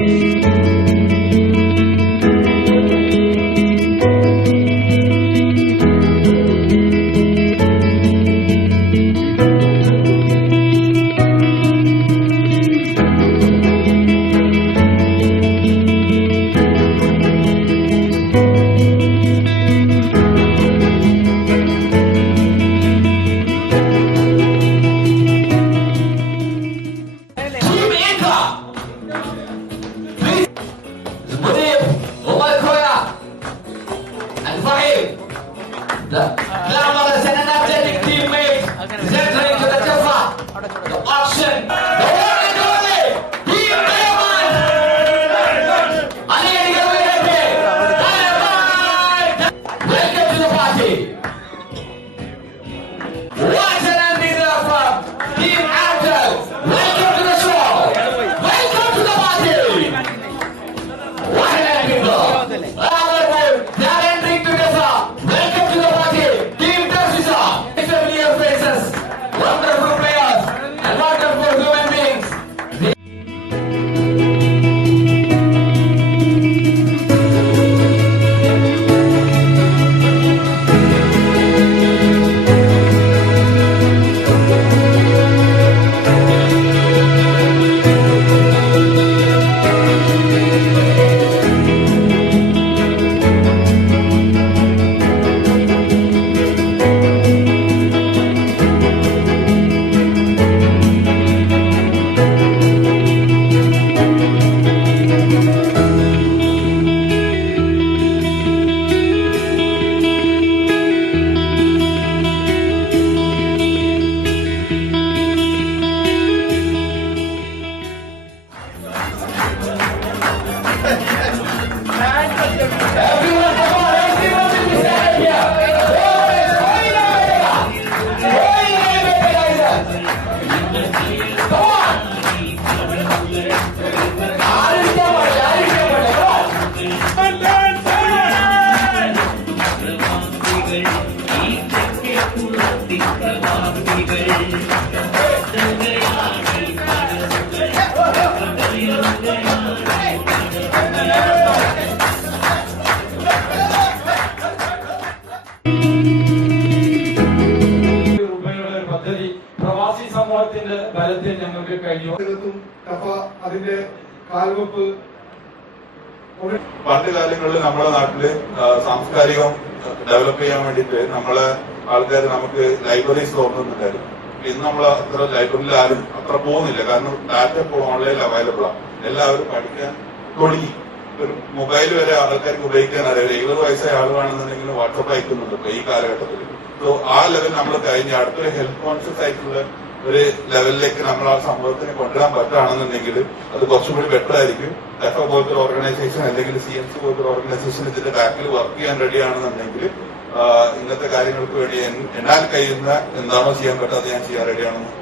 嗯嗯嗯嗯嗯嗯嗯嗯嗯嗯嗯嗯嗯 مدير والله الكويا الفحيم. لا. لا مرة ഞങ്ങൾക്ക് കഴിഞ്ഞു. കഫ അതിന്റെ കാൽവെപ്പ് പണ്ട് കാലങ്ങളിൽ നമ്മുടെ നാട്ടിൽ സാംസ്കാരികം ഡെവലപ്പ് ചെയ്യാൻ വേണ്ടിയിട്ട് നമ്മളെ ആൾക്കാർ നമുക്ക് ലൈബ്രറീസ് തുറന്നിട്ടുണ്ടായിരുന്നു ഇന്ന് നമ്മൾ അത്ര ലൈബ്രറിയിൽ ആരും അത്ര പോകുന്നില്ല. കാരണം ഡാറ്റ ഇപ്പോൾ ഓൺലൈനിൽ അവൈലബിൾ ആണ് എല്ലാവരും പഠിക്കാൻ തുടങ്ങി. ഒരു മൊബൈൽ വരെ ആൾക്കാർക്ക് ഉപയോഗിക്കാൻ അറിയാം. എഴുപത് വയസ്സായ ആളുകളാണെന്നുണ്ടെങ്കിൽ വാട്സപ്പ് അയക്കുന്നുണ്ട് ഇപ്പൊ ഈ കാലഘട്ടത്തിൽ സോ ആ ലെവൽ നമ്മൾ കഴിഞ്ഞ അടുത്തൊരു ഹെൽത്ത് കോൺഷ്യസ് ആയിട്ടുള്ള ഒരു ലെവലിലേക്ക് നമ്മൾ ആ സംഭവത്തിന് കൊണ്ടുവരാൻ പറ്റുകയാണെന്നുണ്ടെങ്കിൽ അത് കുറച്ചുകൂടി ബെറ്റർ ആയിരിക്കും. എഫ് എ പോലത്തെ ഒരു ഓർഗനൈസേഷൻ അല്ലെങ്കിൽ സി എം സി പോലത്തെ ഓർഗനൈസേഷൻ ഇതിന്റെ ബാക്കിൽ വർക്ക് ചെയ്യാൻ റെഡി ആണെന്നുണ്ടെങ്കിൽ ഇന്നത്തെ കാര്യങ്ങൾക്ക് വേണ്ടി എന്നാൽ കഴിയുന്ന എന്താണോ ചെയ്യാൻ പറ്റാതെ ഞാൻ ചെയ്യാൻ റെഡിയാണെന്ന്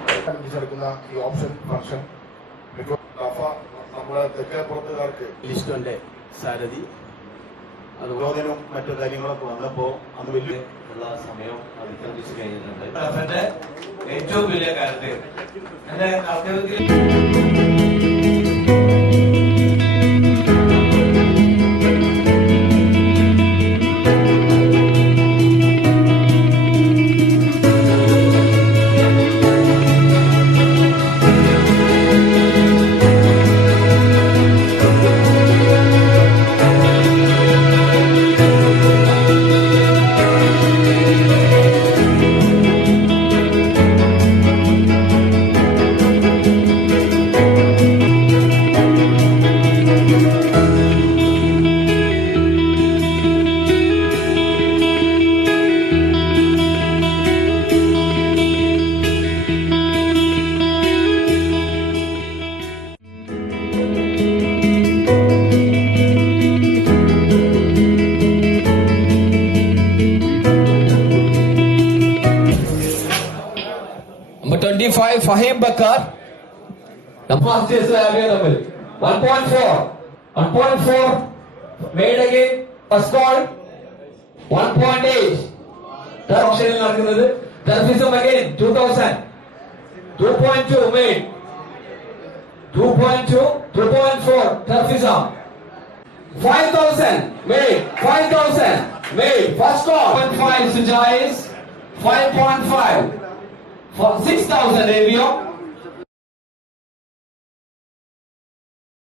ഈ ഓപ്ഷൻ ഫംഗ്ഷൻ നമ്മുടെ തെക്കേപ്പുറത്തുകാർക്ക് ലിസ്റ്റുണ്ട് സാരഥി അത് നിരോധനവും മറ്റു കാര്യങ്ങളൊക്കെ വന്നപ്പോ അന്ന് വലിയ ഉള്ള സമയം അതിക്രമിച്ചു കഴിഞ്ഞിട്ടുണ്ട്. ഏറ്റവും വലിയ കാര്യത്തിൽ എന്റെ കർത്തവ്യത്തിൽ 25 Fahim Bakar. Namas is available. 1.4. 1.4 made again. First call. 1.8. Third option is in Narkinadu. Theraphism again. 2000. 2.2 made. 2.2. 2.4. Theraphism. 5000 made. 5000 made. First call. 5.5 Sujais. 5.5. For 6,000 Avio,